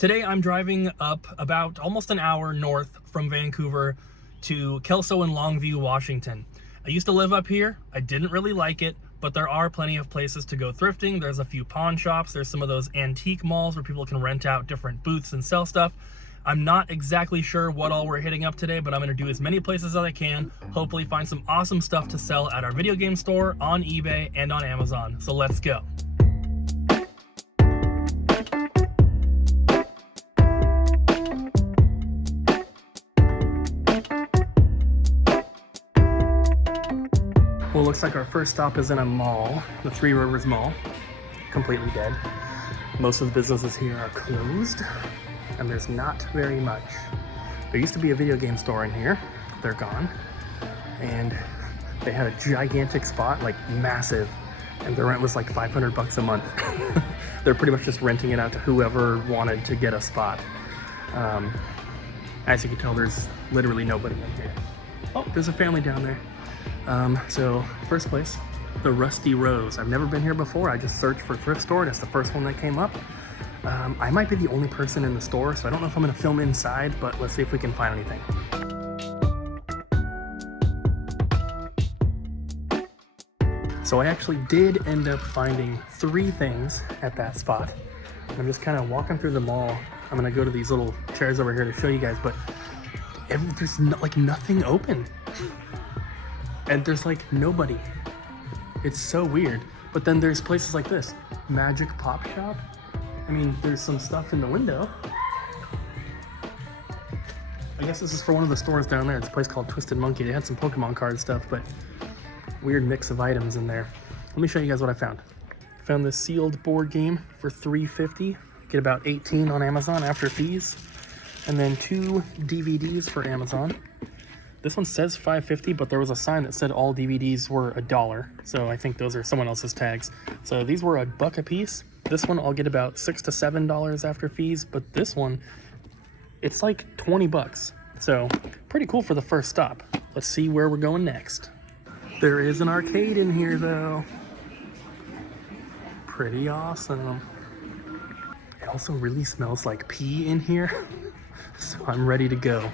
Today I'm driving up about almost an hour north from Vancouver to Kelso and Longview, Washington. I used to live up here. I didn't really like it, but there are plenty of places to go thrifting. There's a few pawn shops. There's some of those antique malls where people can rent out different booths and sell stuff. I'm not exactly sure what all we're hitting up today, but I'm gonna do as many places as I can, hopefully find some awesome stuff to sell at our video game store, on eBay, and on Amazon. So let's go. Well, looks like our first stop is in a mall, the Three Rivers Mall, completely dead. Most of the businesses here are closed, and there's not very much. There used to be a video game store in here, they're gone, and they had a gigantic spot, like massive, and the rent was like 500 bucks a month. They're pretty much just renting it out to whoever wanted to get a spot. As you can tell, there's literally nobody in here. Oh, there's a family down there. So first place, the Rusty Rose. I've never been here before. I just searched for thrift store and it's the first one that came up. I might be the only person in the store, so I don't know if I'm gonna film inside, but let's see if we can find anything. So I actually did end up finding 3 things at that spot. I'm just kind of walking through the mall. I'm gonna go to these little chairs over here to show you guys, but there's like nothing open. And there's like nobody. It's so weird. But then there's places like this, Magic Pop Shop. I mean, there's some stuff in the window. I guess this is for one of the stores down there. It's a place called Twisted Monkey. They had some Pokemon card stuff, but weird mix of items in there. Let me show you guys what I found. Found this sealed board game for $3.50. Get about 18 on Amazon after fees. And then 2 DVDs for Amazon. This one says $5.50, but there was a sign that said all DVDs were $1. So I think those are someone else's tags. So these were $1 a piece. This one I'll get about $6 to $7 after fees, but this one, it's like 20 bucks. So pretty cool for the first stop. Let's see where we're going next. There is an arcade in here though. Pretty awesome. It also really smells like pee in here. So I'm ready to go.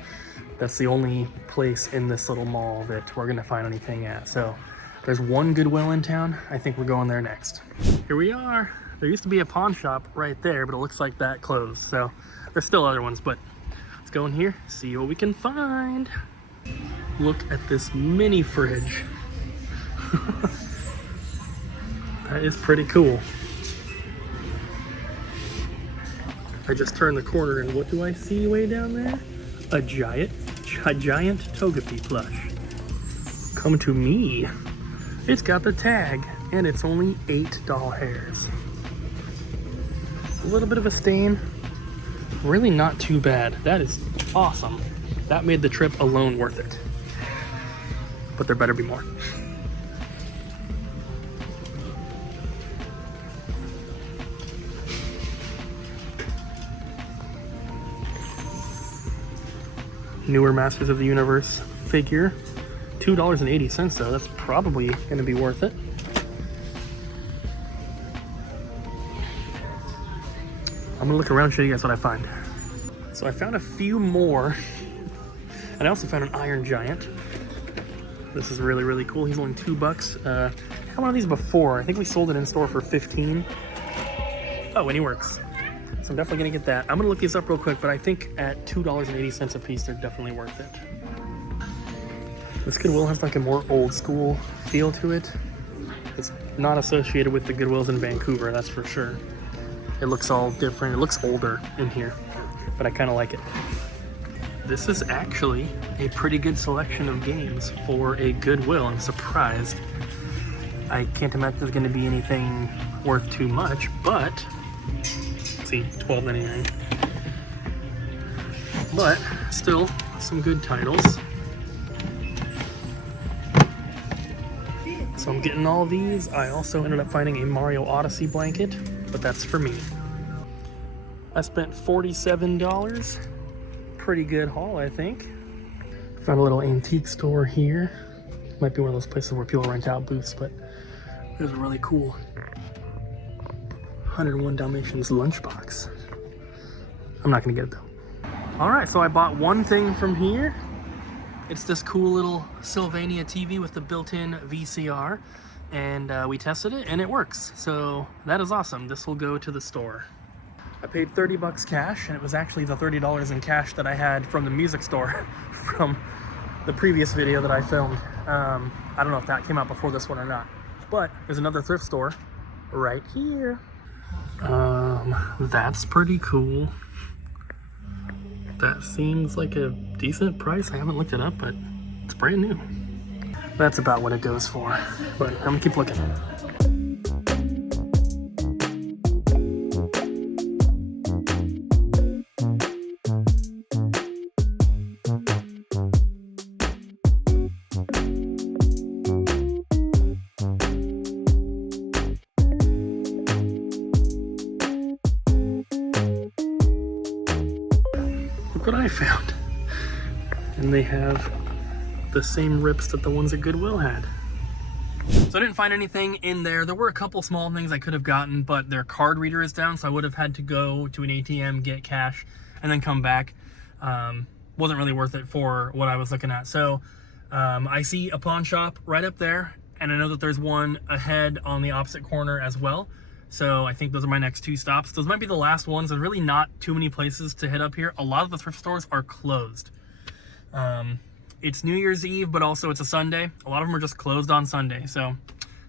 That's the only place in this little mall that we're gonna find anything at. So there's one Goodwill in town. I think we're going there next. Here we are. There used to be a pawn shop right there, but it looks like that closed. So there's still other ones, but let's go in here, see what we can find. Look at this mini fridge. That is pretty cool. I just turned the corner and what do I see way down there? A giant Togepi plush. Come to me. It's got the tag and it's only $8. A little bit of a stain. Really not too bad. That is awesome. That made the trip alone worth it. But there better be more. Newer Masters of the Universe figure. $2.80 though. That's probably going to be worth it. I'm gonna look around and show you guys what I find. So I found a few more, and I also found an Iron Giant. This is really, really cool. He's only $2. I had one of these before. I think we sold it in store for 15. Oh, and he works. So I'm definitely gonna get that. I'm gonna look these up real quick, but I think at $2.80 a piece, they're definitely worth it. This Goodwill has like a more old school feel to it. It's not associated with the Goodwills in Vancouver, that's for sure. It looks all different. It looks older in here, but I kind of like it. This is actually a pretty good selection of games for a Goodwill. I'm surprised. I can't imagine there's gonna be anything worth too much, but see, $12.99. But still some good titles. So I'm getting all these. I also ended up finding a Mario Odyssey blanket, but that's for me. I spent $47. Pretty good haul, I think. Found a little antique store here. Might be one of those places where people rent out booths, but there's a really cool 101 Dalmatians lunchbox. I'm not gonna get it though. All right, so I bought one thing from here. It's this cool little Sylvania TV with the built-in VCR, and we tested it and it works. So that is awesome. This will go to the store. I paid 30 bucks cash, and it was actually the $30 in cash that I had from the music store from the previous video that I filmed. I don't know if that came out before this one or not, but there's another thrift store right here. That's pretty cool. That seems like a decent price. I haven't looked it up, but it's brand new. That's about what it goes for, but I'm gonna keep looking. Look what I found. And they have the same rips that the ones at Goodwill had. So I didn't find anything in there. There were a couple small things I could have gotten, but their card reader is down, so I would have had to go to an ATM, get cash, and then come back. Wasn't really worth it for what I was looking at. So I see a pawn shop right up there, and I know that there's one ahead on the opposite corner as well. So I think those are my next two stops. Those might be the last ones. There's really not too many places to hit up here. A lot of the thrift stores are closed. It's New Year's Eve, but also it's a Sunday. A lot of them are just closed on Sunday. So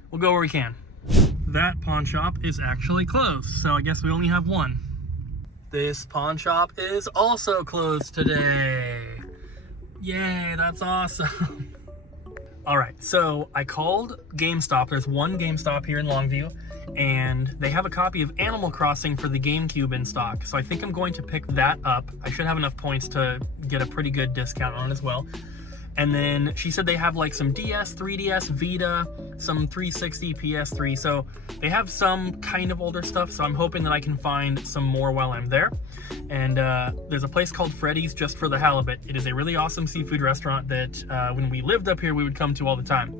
we'll go where we can. That pawn shop is actually closed. So I guess we only have one. This pawn shop is also closed today. Yay, that's awesome. All right, so I called GameStop. There's one GameStop here in Longview, and they have a copy of Animal Crossing for the GameCube in stock. So I think I'm going to pick that up. I should have enough points to get a pretty good discount on it as well. And then she said they have like some DS, 3DS, Vita, some 360, PS3. So they have some kind of older stuff. So I'm hoping that I can find some more while I'm there. And there's a place called Freddy's just for the halibut. It is a really awesome seafood restaurant that when we lived up here, we would come to all the time.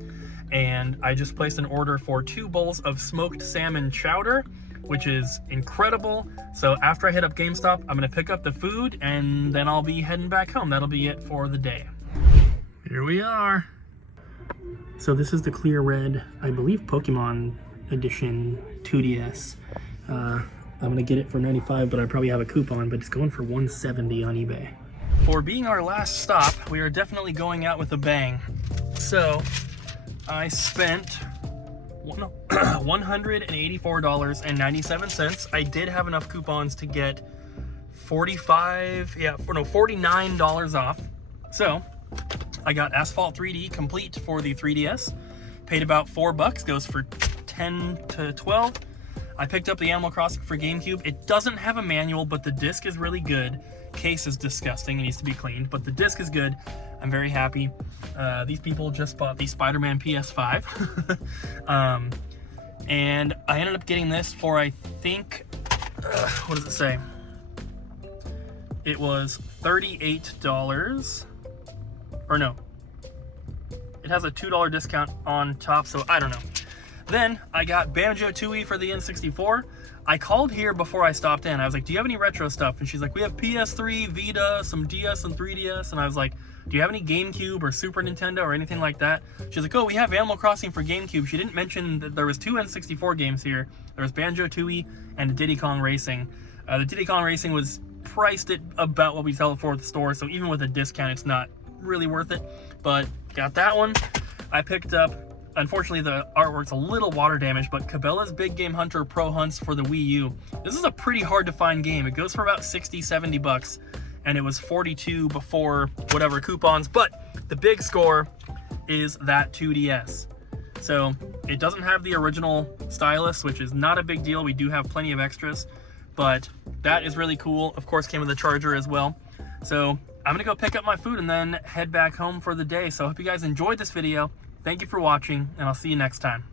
And I just placed an order for 2 bowls of smoked salmon chowder, which is incredible. So after I hit up GameStop, I'm gonna pick up the food and then I'll be heading back home. That'll be it for the day. Here we are. So this is the clear red, I believe Pokemon edition 2DS. I'm gonna get it for 95, but I probably have a coupon, but it's going for 170 on eBay. For being our last stop, we are definitely going out with a bang. So I spent $184.97. I did have enough coupons to get $49 off. So I got Asphalt 3D complete for the 3DS. Paid about $4, goes for 10 to 12. I picked up the Animal Crossing for GameCube. It doesn't have a manual, but the disc is really good. Case is disgusting, it needs to be cleaned, but the disc is good. I'm very happy. These people just bought the Spider-Man PS5. And I ended up getting this for, I think, what does it say? It was $38. Or no, it has a $2 discount on top, so I don't know. Then I got Banjo-Tooie for the N64. I called here before I stopped in. I was like, do you have any retro stuff? And she's like, we have PS3, Vita, some DS and 3DS. And I was like, do you have any GameCube or Super Nintendo or anything like that? She's like, oh, we have Animal Crossing for GameCube. She didn't mention that there was 2 N64 games here. There was Banjo-Tooie and Diddy Kong Racing. The Diddy Kong Racing was priced at about what we sell it for at the store, so even with a discount, it's not really worth it. But got that one. I picked up, unfortunately the artwork's a little water damaged, but Cabela's Big Game Hunter Pro Hunts for the Wii U. This is a pretty hard to find game. It goes for about 60, 70 bucks, and it was 42 before whatever coupons, but the big score is that 2DS. So it doesn't have the original stylus, which is not a big deal. We do have plenty of extras, but that is really cool. Of course, came with a charger as well. So I'm gonna go pick up my food and then head back home for the day. So I hope you guys enjoyed this video. Thank you for watching, and I'll see you next time.